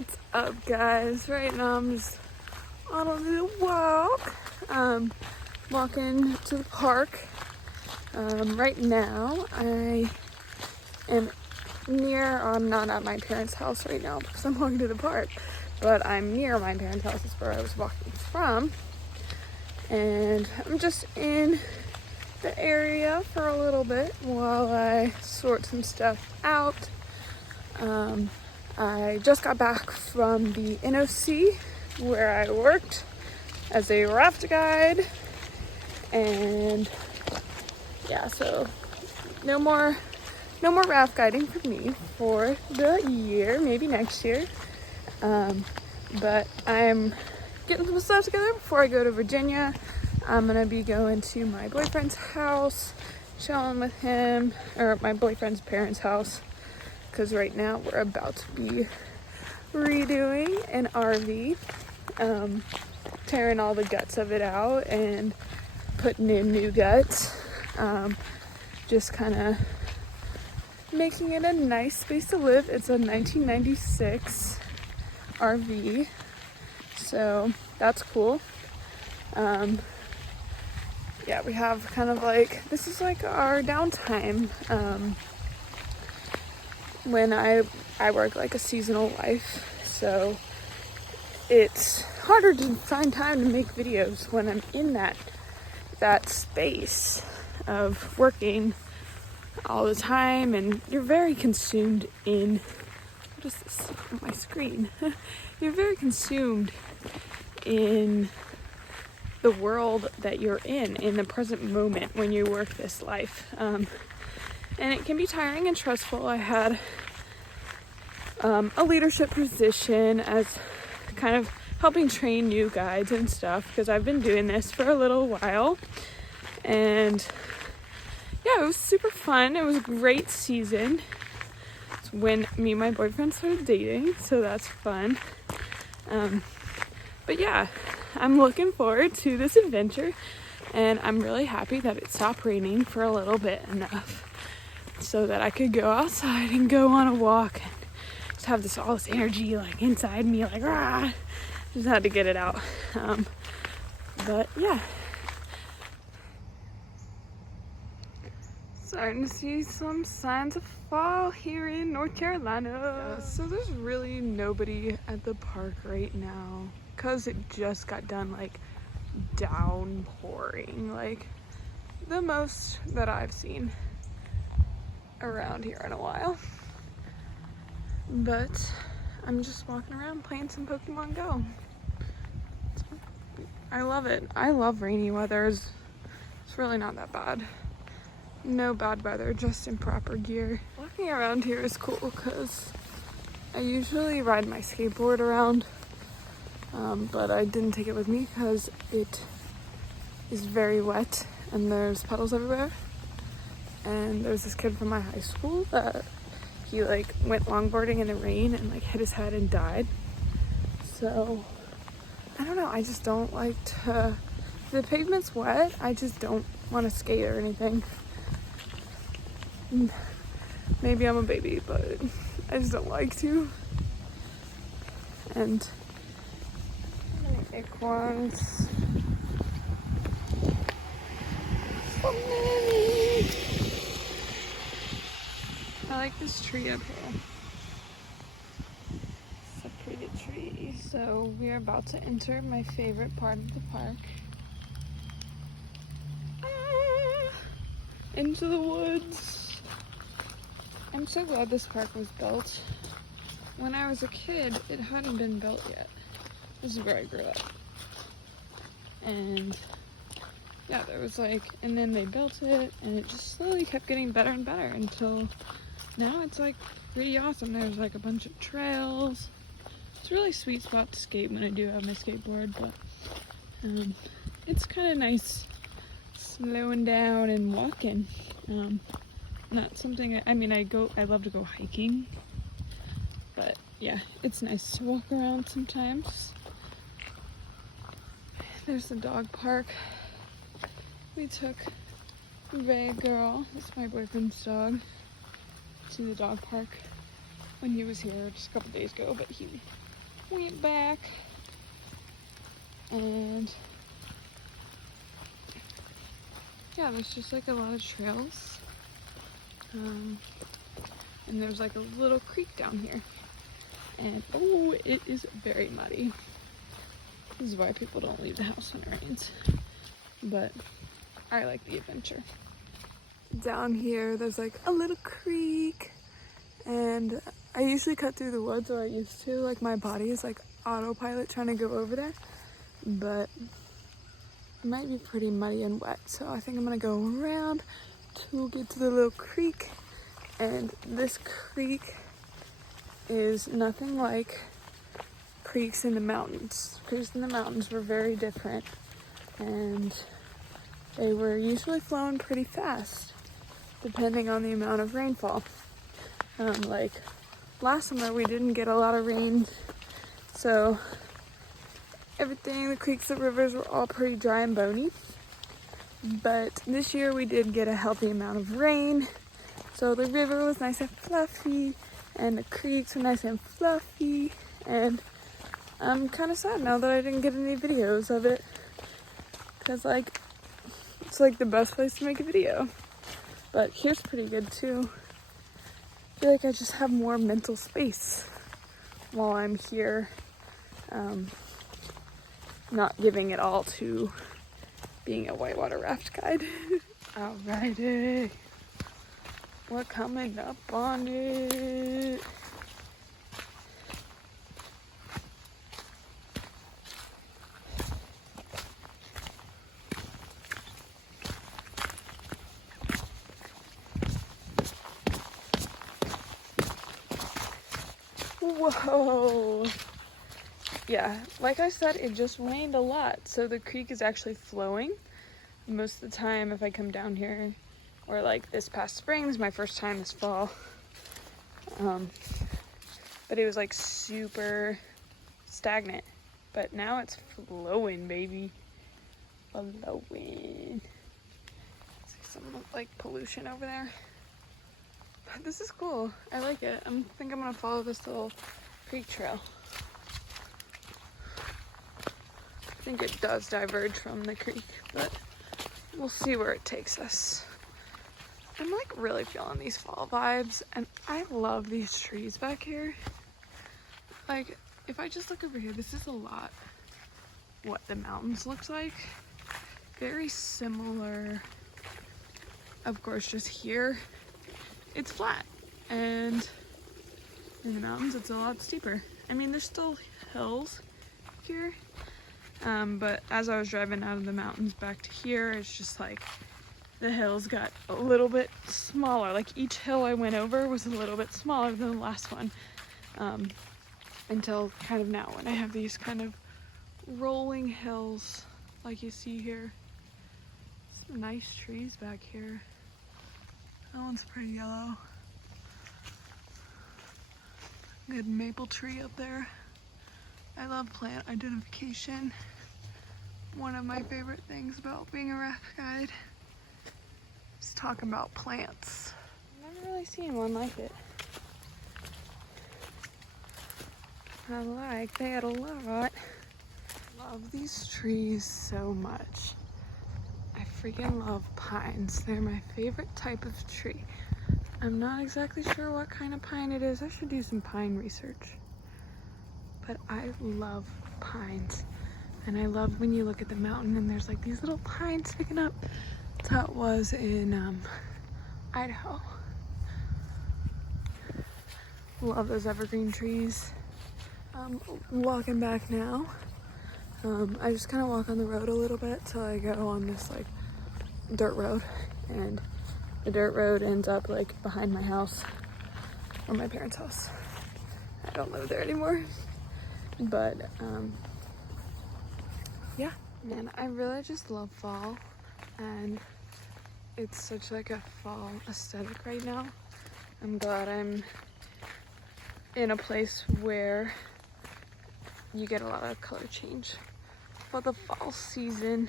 What's up, guys? Right now I'm just on a little walk. Walking to the park. Right now I am I'm not at my parents' house right now because I'm walking to the park, but I'm near my parents' house. Is where I was walking from. And I'm just in the area for a little bit while I sort some stuff out. I just got back from the NOC where I worked as a raft guide, and yeah, so no more raft guiding for me for the year, maybe next year. But I'm getting some stuff together before I go to Virginia. I'm gonna be going to my boyfriend's house, chilling with him, or my boyfriend's parents' house, because right now we're about to be redoing an RV, tearing all the guts of it out and putting in new guts, just kind of making it a nice space to live. It's a 1996 RV, so that's cool. Yeah, we have kind of like, this is like our downtime. When I work like a seasonal life, so it's harder to find time to make videos when I'm in that space of working all the time, and you're very consumed in, what is this on my screen? You're very consumed in the world that you're in the present moment when you work this life. And it can be tiring and stressful. I had a leadership position as kind of helping train new guides and stuff, because I've been doing this for a little while. And yeah, it was super fun. It was a great season. It's when me and my boyfriend started dating, so that's fun. But yeah, I'm looking forward to this adventure, and I'm really happy that it stopped raining for a little bit enough so that I could go outside and go on a walk and just have all this energy like inside me, like rah. Just had to get it out. But yeah, starting to see some signs of fall here in North Carolina. So there's really nobody at the park right now because it just got done like downpouring, like the most that I've seen around here in a while. But I'm just walking around playing some Pokemon Go. I love it. I love rainy weather. It's really not that bad. No bad weather, just improper gear. Walking around here is cool because I usually ride my skateboard around, but I didn't take it with me because it is very wet and there's puddles everywhere. And there's this kid from my high school that he like went longboarding in the rain and like hit his head and died. So I don't know, I just don't like to, if the pavement's wet, I just don't want to skate or anything. Maybe I'm a baby, but I just don't like to. And acorns. So many. I like this tree up here. It's a pretty tree. So we are about to enter my favorite part of the park. Into the woods. I'm so glad this park was built. When I was a kid, it hadn't been built yet. This is where I grew up. And yeah, there was like, and then they built it, and it just slowly kept getting better and better until now it's like pretty awesome. There's like a bunch of trails. It's a really sweet spot to skate when I do have my skateboard, but it's kind of nice slowing down and walking. Not something, I mean, I love to go hiking, but yeah, it's nice to walk around sometimes. There's the dog park. We took Ray Girl, that's my boyfriend's dog, to the dog park when he was here just a couple days ago, but he went back. And yeah, there's just like a lot of trails. And there's like a little creek down here. And oh, it is very muddy. This is why people don't leave the house when it rains. But I like the adventure. Down here, there's like a little creek. And I usually cut through the woods, or I used to. Like my body is like autopilot trying to go over there. But it might be pretty muddy and wet. So I think I'm gonna go around to get to the little creek. And this creek is nothing like creeks in the mountains. Creeks in the mountains were very different, and they were usually flowing pretty fast depending on the amount of rainfall. Like last summer we didn't get a lot of rain, so everything, the creeks, the rivers were all pretty dry and bony. But this year we did get a healthy amount of rain, so the river was nice and fluffy and the creeks were nice and fluffy, and I'm kind of sad now that I didn't get any videos of it, because like it's like the best place to make a video. But here's pretty good too. I feel like I just have more mental space while I'm here, not giving it all to being a whitewater raft guide. Alrighty, we're coming up on it. Whoa. Yeah, like I said, it just rained a lot, so the creek is actually flowing. Most of the time if I come down here, or like this past spring is my first time this fall, but it was like super stagnant, but now it's flowing, baby. Flowing. See some like pollution over there. This is cool. I like it. I think I'm gonna follow this little creek trail. I think it does diverge from the creek, but we'll see where it takes us. I'm like really feeling these fall vibes, and I love these trees back here. Like, if I just look over here, this is a lot what the mountains looks like. Very similar. Of course, just here it's flat, and in the mountains it's a lot steeper. I mean, there's still hills here, but as I was driving out of the mountains back to here, it's just like the hills got a little bit smaller. Like each hill I went over was a little bit smaller than the last one, until kind of now when I have these kind of rolling hills like you see here. Some nice trees back here. That one's pretty yellow. Good maple tree up there. I love plant identification. One of my favorite things about being a raft guide is talking about plants. I've never really seen one like it. I like that a lot. Love these trees so much. I freaking love pines. They're my favorite type of tree. I'm not exactly sure what kind of pine it is. I should do some pine research. But I love pines. And I love when you look at the mountain and there's like these little pines sticking up. That's how it was in Idaho. Love those evergreen trees. I'm walking back now. I just kind of walk on the road a little bit till I go on this like dirt road, and the dirt road ends up like behind my house, or my parents' house. I don't live there anymore, but yeah. Man, I really just love fall, and it's such like a fall aesthetic right now. I'm glad I'm in a place where you get a lot of color change for the fall season.